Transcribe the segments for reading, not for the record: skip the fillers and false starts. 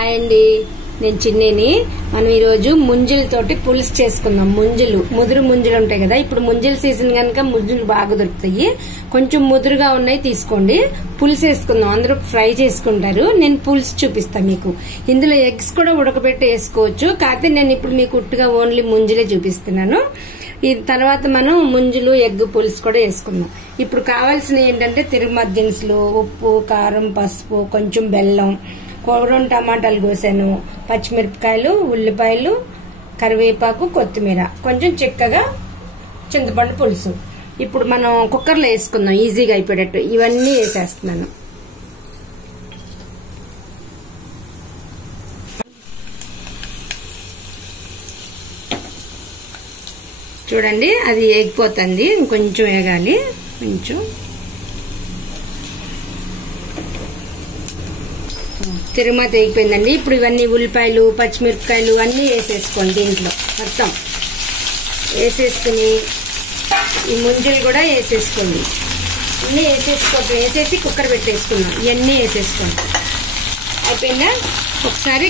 Hi అండి, నేను చిన్నిని. మనం ఈ రోజు ముంజులతోటి పులుసు చేసుకుందాం. ముదురు ముంజులు ఉంటాయి కదా, ఇప్పుడు ముంజుల సీజన్ కనుక ముంజులు బాగా దొరుకుతాయి. కొంచెం ముదురుగా ఉన్నాయి తీసుకోండి, పులుసు వేసుకుందాం. అందరూ ఫ్రై చేసుకుంటారు, నేను పులుసు చూపిస్తాను మీకు. ఇందులో ఎగ్స్ కూడా ఉడకబెట్టి వేసుకోవచ్చు, కాకపోతే నేను ఇప్పుడు మీకు ఉట్టుగా ఓన్లీ ముంజులే చూపిస్తున్నాను. ఈ తర్వాత మనం ముంజులు ఎగ్ పులుసు కూడా వేసుకుందాం. ఇప్పుడు కావాల్సినవి ఏంటంటే తిరుమల దినుసులు, ఉప్పు, కారం, పసుపు, కొంచెం బెల్లం, 2 టమాటాలు కోసాను, పచ్చిమిరపకాయలు, ఉల్లిపాయలు, కరివేపాకు, కొత్తిమీర, కొంచెం చిక్కగా చింతపండు పులుసు. ఇప్పుడు మనం కుక్కర్లో వేసుకుందాం, ఈజీగా అయిపోయేటట్టు. ఇవన్నీ వేసేస్తున్నాను. చూడండి, అది వేగిపోతుంది, ఇంకొంచెం వేగాలి. కొంచెం తిరుమత వేగిపోయిందండి. ఇప్పుడు ఇవన్నీ ఉల్లిపాయలు, పచ్చిమిరపకాయలు అన్నీ వేసేసుకోండి. దీంట్లో మొత్తం వేసేసుకుని ఈ ముంజలు కూడా వేసేసుకోండి. అన్నీ వేసేసి కుక్కర్ పెట్టేసుకున్నాం. ఇవన్నీ వేసేసుకోండి. అయిపోయిందా? ఒకసారి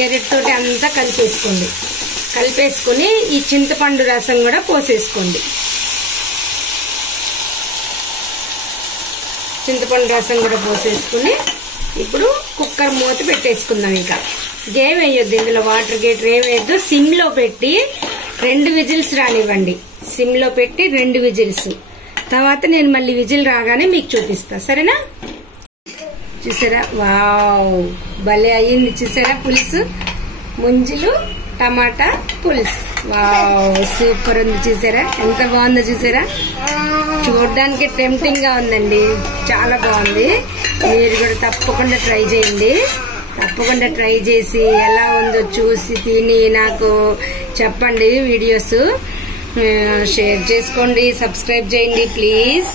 గెరెట్తోటి అంతా కలిపేసుకుని ఈ చింతపండు రసం కూడా పోసేసుకోండి. చింతపండు రసం కూడా పోసేసుకుని ఇప్పుడు కుక్కర్ మూత పెట్టేసుకుందాం. ఇంకా గేమ్ వేయొద్దు, ఇందులో వాటర్ గేటర్ ఏం వేయద్దు. సిమ్ లో పెట్టి 2 విజిల్స్ రానివ్వండి. సిమ్ లో పెట్టి 2 విజిల్స్ తర్వాత నేను మళ్ళీ విజిల్ రాగానే మీకు చూపిస్తా, సరేనా? చూసారా, వావ్, భలే అయ్యింది. చూసారా పులుసు, ముంజులు టమాటా పులుసు. వావ్, సూపర్ ఉంది. చూసారా ఎంత బాగుందో? చూసారా, చూడడానికి టెంప్టింగ్ గా ఉందండి, చాలా బాగుంది. మీరు కూడా తప్పకుండా ట్రై చేయండి. తప్పకుండా ట్రై చేసి ఎలా ఉందో చూసి తిని నాకు చెప్పండి. వీడియోస్ షేర్ చేసుకోండి, సబ్స్క్రైబ్ చేయండి ప్లీజ్.